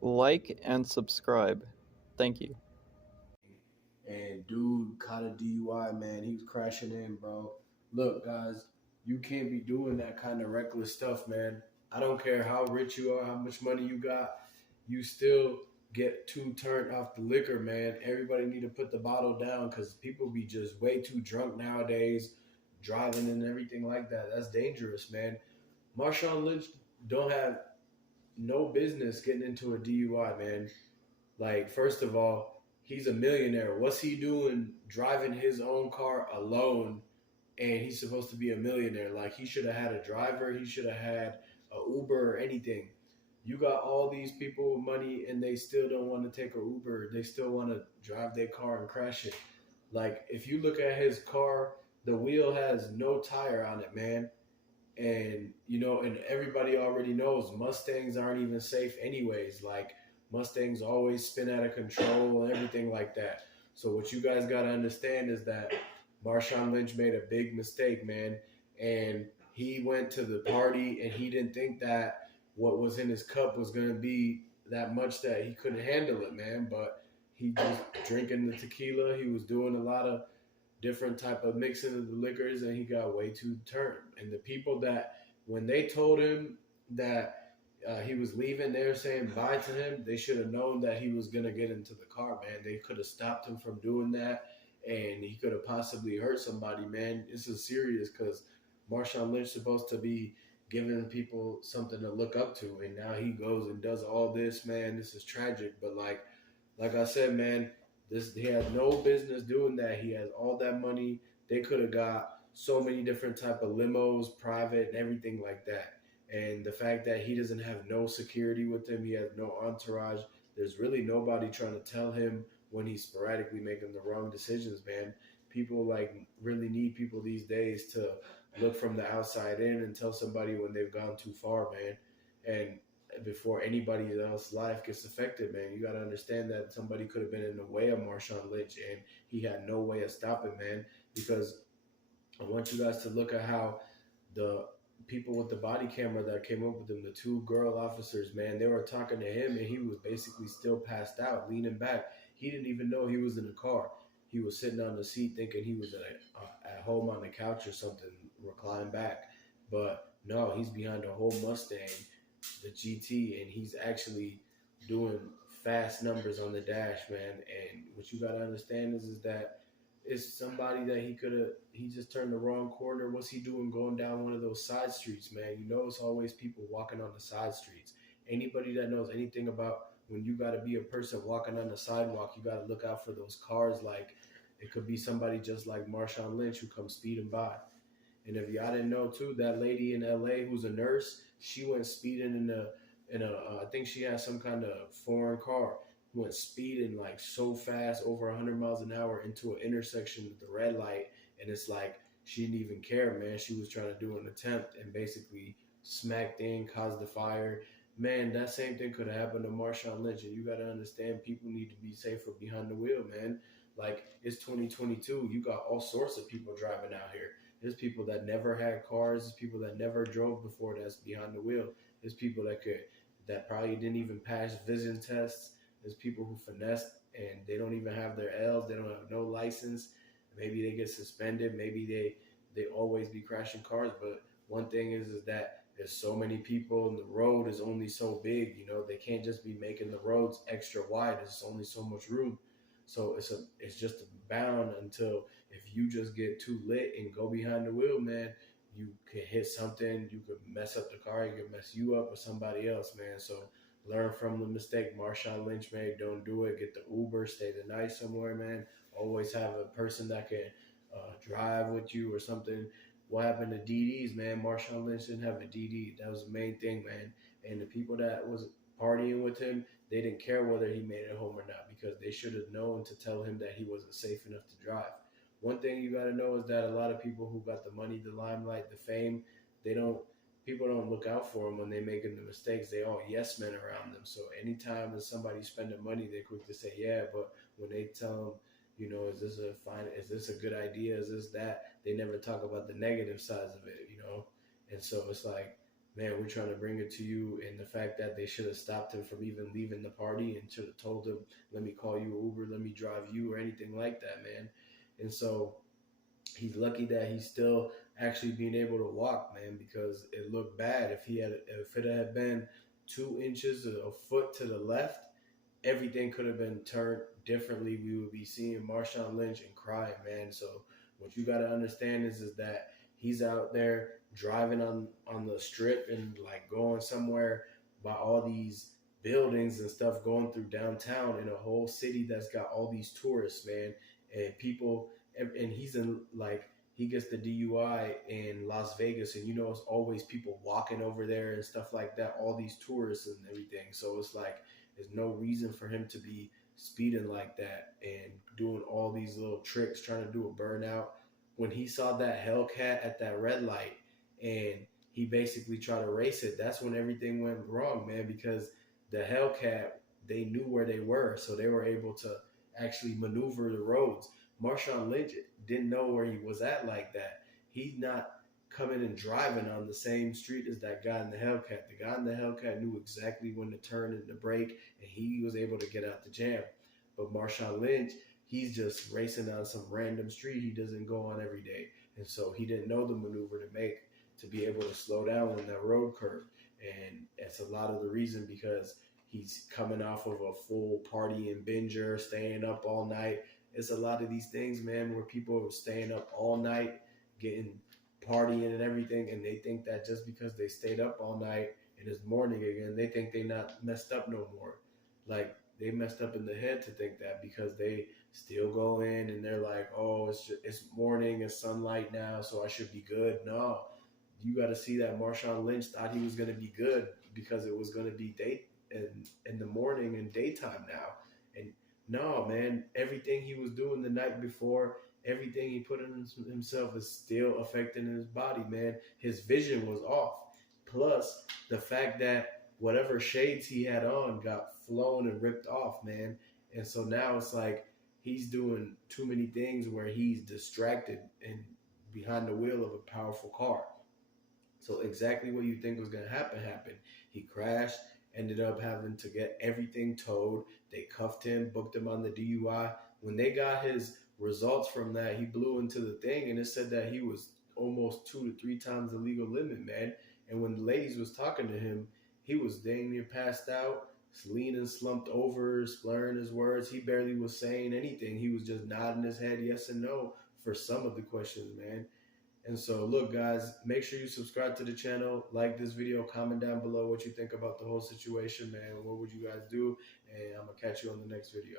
Like and subscribe. Thank you. And dude caught a DUI, man. He was crashing in, bro. Look, guys, you can't be doing that kind of reckless stuff, man. I don't care how rich you are, how much money you got, you still get too turned off the liquor, man. Everybody need to put the bottle down because people be just way too drunk nowadays, driving and everything like that. That's dangerous, man. Marshawn Lynch don't have no business getting into a DUI, man. Like, first of all, he's a millionaire. What's he doing driving his own car alone? And he's supposed to be a millionaire. Like, he should have had a driver. He should have had a Uber or anything. You got all these people with money, and they still don't want to take a Uber. They still want to drive their car and crash it. Like, if you look at his car, the wheel has no tire on it, man. And everybody already knows Mustangs aren't even safe anyways. Like, Mustangs always spin out of control and everything like that. So what you guys got to understand is that Marshawn Lynch made a big mistake, man. And he went to the party and he didn't think that what was in his cup was going to be that much that he couldn't handle it, man. But he just drinking the tequila. He was doing a lot of different type of mixing of the liquors, and he got way too turned. And the people that, when they told him that he was leaving, they were saying bye to him. They should have known that he was gonna get into the car, man. They could have stopped him from doing that, and he could have possibly hurt somebody, man. This is serious because Marshawn Lynch supposed to be giving people something to look up to, and now he goes and does all this, man. This is tragic, but like I said, man, this he had no business doing that. He has all that money. They could have got so many different type of limos, private, and everything like that. And the fact that he doesn't have no security with him, he has no entourage. There's really nobody trying to tell him when he's sporadically making the wrong decisions, man. People like really need people these days to look from the outside in and tell somebody when they've gone too far, man. And before anybody else's life gets affected, man. You got to understand that somebody could have been in the way of Marshawn Lynch, and he had no way of stopping, man. Because I want you guys to look at how the people with the body camera that came up with him, the two girl officers, man, they were talking to him, and he was basically still passed out, leaning back. He didn't even know he was in the car. He was sitting on the seat thinking he was at home on the couch or something, reclined back. But no, he's behind a whole Mustang, the GT, and he's actually doing fast numbers on the dash, man. And what you gotta understand is that it's somebody that he just turned the wrong corner. What's he doing going down one of those side streets, man? You know, it's always people walking on the side streets. Anybody that knows anything about when you gotta be a person walking on the sidewalk, you gotta look out for those cars. Like, it could be somebody just like Marshawn Lynch who comes speeding by. And if y'all didn't know too, that lady in LA who's a nurse, she went speeding I think she had some kind of foreign car. Went speeding like so fast, over 100 miles an hour into an intersection with the red light, and it's like she didn't even care, man. She was trying to do an attempt and basically smacked in, caused the fire. Man, that same thing could have happened to Marshawn Lynch, and you got to understand people need to be safer behind the wheel, man. Like, it's 2022. You got all sorts of people driving out here. There's people that never had cars. There's people that never drove before that's behind the wheel. There's people that probably didn't even pass vision tests. There's people who finessed and they don't even have their L's. They don't have no license. Maybe they get suspended. Maybe they always be crashing cars. But one thing is that there's so many people and the road is only so big. You know, they can't just be making the roads extra wide. There's only so much room. So it's just a bound until if you just get too lit and go behind the wheel, man, you can hit something, you could mess up the car, you could mess you up or somebody else, man. So learn from the mistake Marshawn Lynch made. Don't do it. Get the Uber, stay the night somewhere, man. Always have a person that can drive with you or something. What happened to DDs, man? Marshawn Lynch didn't have a DD. That was the main thing, man. And the people that was partying with him, they didn't care whether he made it home or not because they should have known to tell him that he wasn't safe enough to drive. One thing you got to know is that a lot of people who got the money, the limelight, the fame, they don't people don't look out for them when they're making the mistakes. They all yes men around them. So anytime that somebody's spending money, they're quick to say yeah. But when they tell them, you know, is this a good idea? Is this that? They never talk about the negative sides of it, you know. And so it's like, man, we're trying to bring it to you. And the fact that they should have stopped him from even leaving the party and should have told him, let me call you Uber, let me drive you, or anything like that, man. And so he's lucky that he's still actually being able to walk, man, because it looked bad if it had been 2 inches, a foot to the left, everything could have been turned differently. We would be seeing Marshawn Lynch and crying, man. So what you got to understand is that he's out there driving on the strip and like going somewhere by all these buildings and stuff, going through downtown in a whole city that's got all these tourists, man, and people, and he's in like he gets the DUI in Las Vegas, and it's always people walking over there and stuff like that, all these tourists and everything. So it's like there's no reason for him to be speeding like that and doing all these little tricks, trying to do a burnout. When he saw that Hellcat at that red light and he basically tried to race it, that's when everything went wrong, man, because the Hellcat, they knew where they were, so they were able to actually maneuver the roads. Marshawn Lynch didn't know where he was at like that. He's not coming and driving on the same street as that guy in the Hellcat. The guy in the Hellcat knew exactly when to turn and to brake, and he was able to get out the jam. But Marshawn Lynch, he's just racing on some random street he doesn't go on every day. And so he didn't know the maneuver to make to be able to slow down on that road curve. And it's a lot of the reason because he's coming off of a full party and binger, staying up all night. It's a lot of these things, man, where people are staying up all night, getting partying and everything, and they think that just because they stayed up all night and it's morning again, they think they not messed up no more. Like they messed up in the head to think that because they still go in and they're like, oh, it's morning, it's sunlight now, so I should be good. No, you got to see that Marshawn Lynch thought he was going to be good because it was going to be day in the morning and daytime now. And no, man, everything he was doing the night before, everything he put in himself is still affecting his body, man. His vision was off. Plus, the fact that whatever shades he had on got flown and ripped off, man. And so now it's like he's doing too many things where he's distracted and behind the wheel of a powerful car. So exactly what you think was going to happen happened. He crashed, ended up having to get everything towed. They cuffed him, booked him on the DUI. When they got his results from that, he blew into the thing, and it said that he was almost 2 to 3 times the legal limit, man. And when the ladies was talking to him, he was dang near passed out, leaning, slumped over, slurring his words. He barely was saying anything. He was just nodding his head yes and no for some of the questions, man. And so, look, guys, make sure you subscribe to the channel, like this video, comment down below what you think about the whole situation, man. What would you guys do? And I'm going to catch you on the next video.